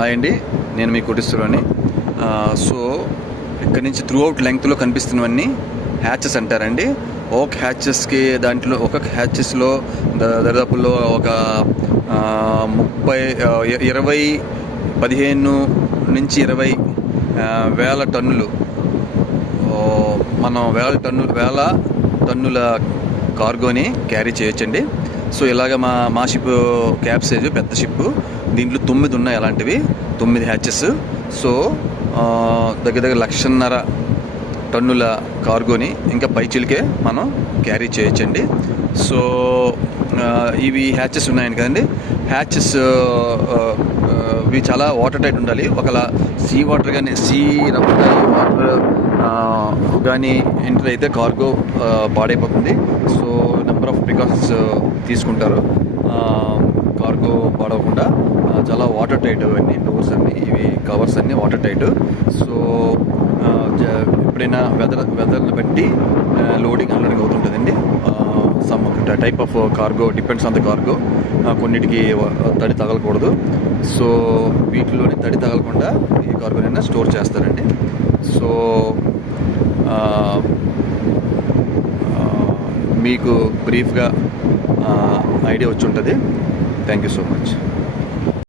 Hi అండి, నేను మీ కోటేశ్వరరావుని. So ఇక్కడ నుంచి త్రూ అవుట్ లెంగ్త్లో కనిపిస్తున్నవన్నీ హ్యాచెస్ అంటారండి. ఒక హ్యాచెస్కి దాంట్లో ఒక్కొక్క హ్యాచెస్లో దరిదాపుల్లో ఒక 15 నుంచి 20 వేల టన్నులు, మనం వేల టన్నుల కార్గోని క్యారీ చేయొచ్చండి. సో ఇలాగ మా షిప్ క్యాప్సేజ్ పెద్ద షిప్, దీంట్లో 9 ఉన్నాయి అలాంటివి, 9 హ్యాచెస్. సో దగ్గర 1.5 టన్నుల కార్గోని ఇంకా పైచిలకే మనం క్యారీ చేయొచ్చండి. సో ఇవి హ్యాచెస్ ఉన్నాయని కదండి. హ్యాచెస్ ఇవి చాలా వాటర్ టైట్ ఉండాలి. ఒకలా సీ వాటర్ కానీ రఫ్ వాటర్ కానీ ఎంటర్ అయితే కార్గో పాడైపోతుంది. సో నెంబర్ ఆఫ్ ప్రికాషన్స్ తీసుకుంటారు కార్గో పాడవకుండా. చాలా వాటర్ టైట్ అన్నీ డోర్స్ అన్నీ, ఇవి కవర్స్ అన్నీ వాటర్ టైట్. సో ఎప్పుడైనా వెదర్ని బట్టి లోడింగ్ అన్లోడింగ్ అవుతుంటుందండి. Some type of cargo depends on the cargo. కొన్నిటికి తడి తగలకూడదు. సో వీటిలోని తడి తగలకుండా ఈ కార్గోనైనా స్టోర్ చేస్తారండి. సో మీకు బ్రీఫ్గా ఐడియా వచ్చి ఉంటుంది. Thank you so much.